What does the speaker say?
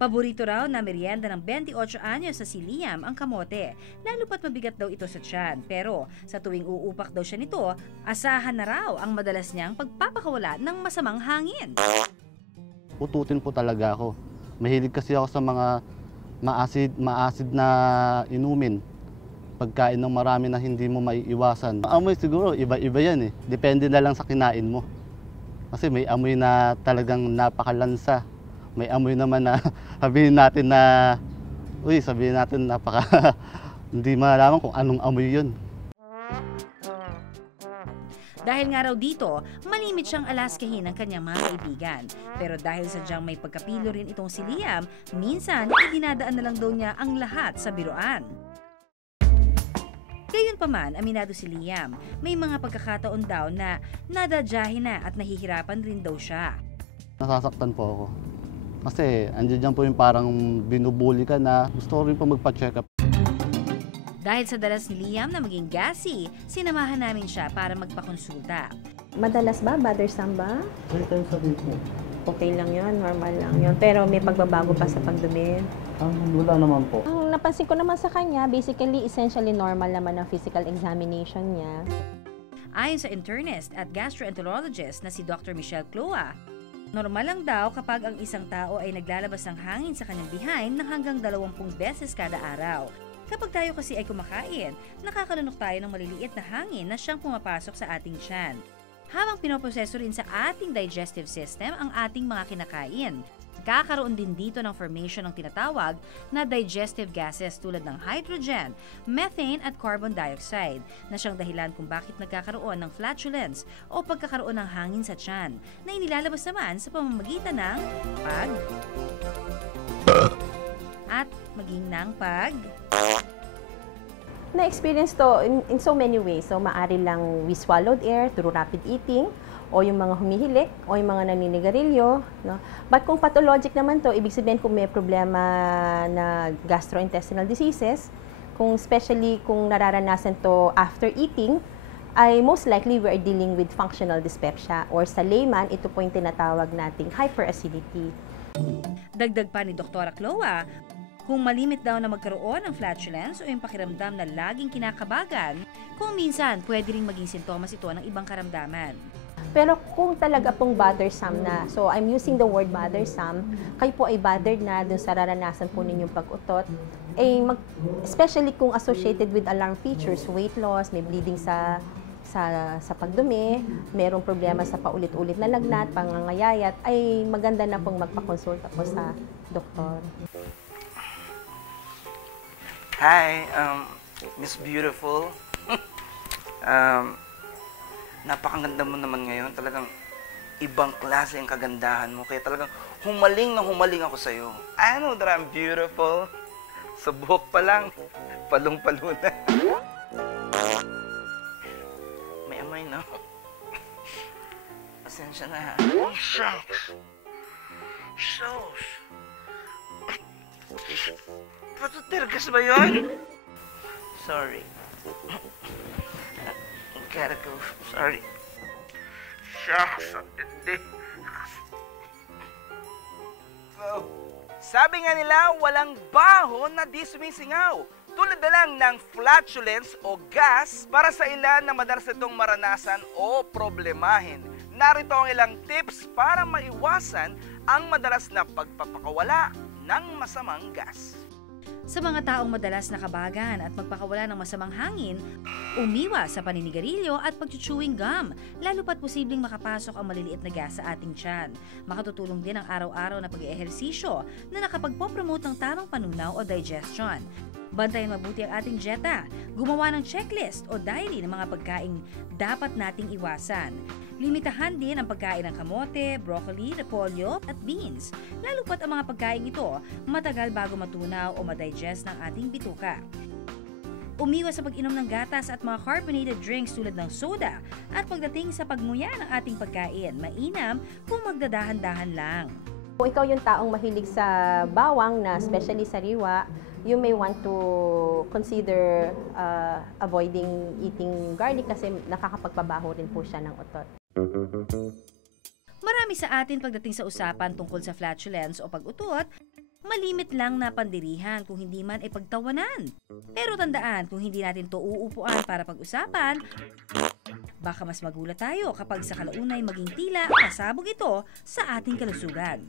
Paborito raw na merienda ng 28 anyos sa si Liam ang kamote, lalo pat mabigat daw ito sa tiyan. Pero sa tuwing uupak daw siya nito, asahan na raw ang madalas niyang pagpapakawala ng masamang hangin. Ututin po talaga ako. Mahilig kasi ako sa mga maasid na inumin. Pagkain ng marami na hindi mo maiiwasan. Amoy siguro, iba-iba yan eh. Depende na lang sa kinain mo. Kasi may amoy na talagang napakalansa. May amoy naman na sabihin natin napaka hindi malaman kung anong amoy yun. Dahil nga raw dito, malimit siyang alaskahin ng kanyang mga kaibigan. Pero dahil sadyang may pagkapilo rin itong si Liam, minsan idinadaan na lang daw niya ang lahat sa biruan. Gayunpaman, aminado si Liam, may mga pagkakataon daw na nadadyahin na at nahihirapan rin daw siya. Nasasaktan po ako. Kasi andiyan po yung parang binubuli ka na gusto ko rin po magpa-check up. Dahil sa dalas ni Liam na maging gassy, sinamahan namin siya para magpakonsulta. Madalas ba? Bothersome ba? 3 times a day po. Okay lang yun, normal lang yun. Pero may pagbabago pa sa pagdumi? Wala naman po. Ang napansin ko naman sa kanya, basically, essentially normal naman ang physical examination niya. Ayon sa internist at gastroenterologist na si Dr. Michelle Cloa, normal lang daw kapag ang isang tao ay naglalabas ng hangin sa kanyang behind ng hanggang 20 beses kada araw. Kapag tayo kasi ay kumakain, nakakalunok tayo ng maliliit na hangin na siyang pumapasok sa ating tiyan. Habang pinoproseso rin sa ating digestive system ang ating mga kinakain, kakaroon din dito ng formation ng tinatawag na digestive gases tulad ng hydrogen, methane at carbon dioxide na siyang dahilan kung bakit nagkakaroon ng flatulence o pagkakaroon ng hangin sa tiyan na inilalabas naman sa pamamagitan ng at maging ng Na-experience to in so many ways. So, maaari lang we swallowed air through rapid eating, o yung mga humihilik, o yung mga naninigarilyo. No? But kung pathologic naman to, ibig sabihin kung may problema na gastrointestinal diseases, especially kung nararanasan to after eating, ay most likely we are dealing with functional dyspepsia, or sa layman, ito po yung tinatawag nating hyperacidity. Dagdag pa ni Dr. Cloa, kung malimit daw na magkaroon ng flatulence o yung pakiramdam na laging kinakabagan, kung minsan pwede ring maging sintomas ito ng ibang karamdaman. Pero kung talaga pong bothersome na, so I'm using the word bothersome, kayo po ay bothered na dun sa raranasan po ninyong pag-utot, especially kung associated with alarm features, weight loss, may bleeding sa pagdumi, mayroong problema sa paulit-ulit na lagnat, pangangayayat, ay maganda na pong magpakonsulta po sa doktor. Hi, Miss Beautiful. Napakaganda mo naman ngayon. Talagang ibang klase ang kagandahan mo. Kaya talagang humaling na humaling ako sa'yo. I know that I'm beautiful. Sa buhok pa lang, palong-palo na. May amoy, no? Pasensya na, ha? Oh, shucks. Sos. Patutirgas ba yun? Sorry. Gotta go. Sorry. Shucks, ang tindi. Oh. Sabi nga nila, walang baho na di sumisingaw. Tulad na lang ng flatulence o gas para sa ilan na madalas itong maranasan o problemahin. Narito ang ilang tips para maiwasan ang madalas na pagpapakawala ng masamang gas. Sa mga taong madalas nakabagan at magpakawala ng masamang hangin, umiwas sa paninigarilyo at pag-chewing gum, lalo pat posibleng makapasok ang maliliit na gas sa ating tiyan. Makatutulong din ang araw-araw na pag-ehersisyo na nakapagpopromote ng tamang panunaw o digestion. Bantayan mabuti ang ating dieta, gumawa ng checklist o diary ng mga pagkaing dapat nating iwasan. Limitahan din ang pagkain ng kamote, broccoli, repolyo at beans. Lalo pat ang mga pagkain ito matagal bago matunaw o madigest ng ating bituka. Umiwas sa pag-inom ng gatas at mga carbonated drinks tulad ng soda at pagdating sa pagmuya ng ating pagkain, mainam kung magdadahan-dahan lang. Kung ikaw yung taong mahilig sa bawang na especially sariwa, you may want to consider avoiding eating garlic kasi nakakapagpabaho rin po siya ng utot. Marami sa atin pagdating sa usapan tungkol sa flatulence o pag-utot malimit lang na pandirihan kung hindi man ay pagtawanan. Pero tandaan, kung hindi natin to uupuan para pag-usapan, baka mas magulat tayo kapag sa kalaunay maging tila pasabog ito sa ating kalusugan.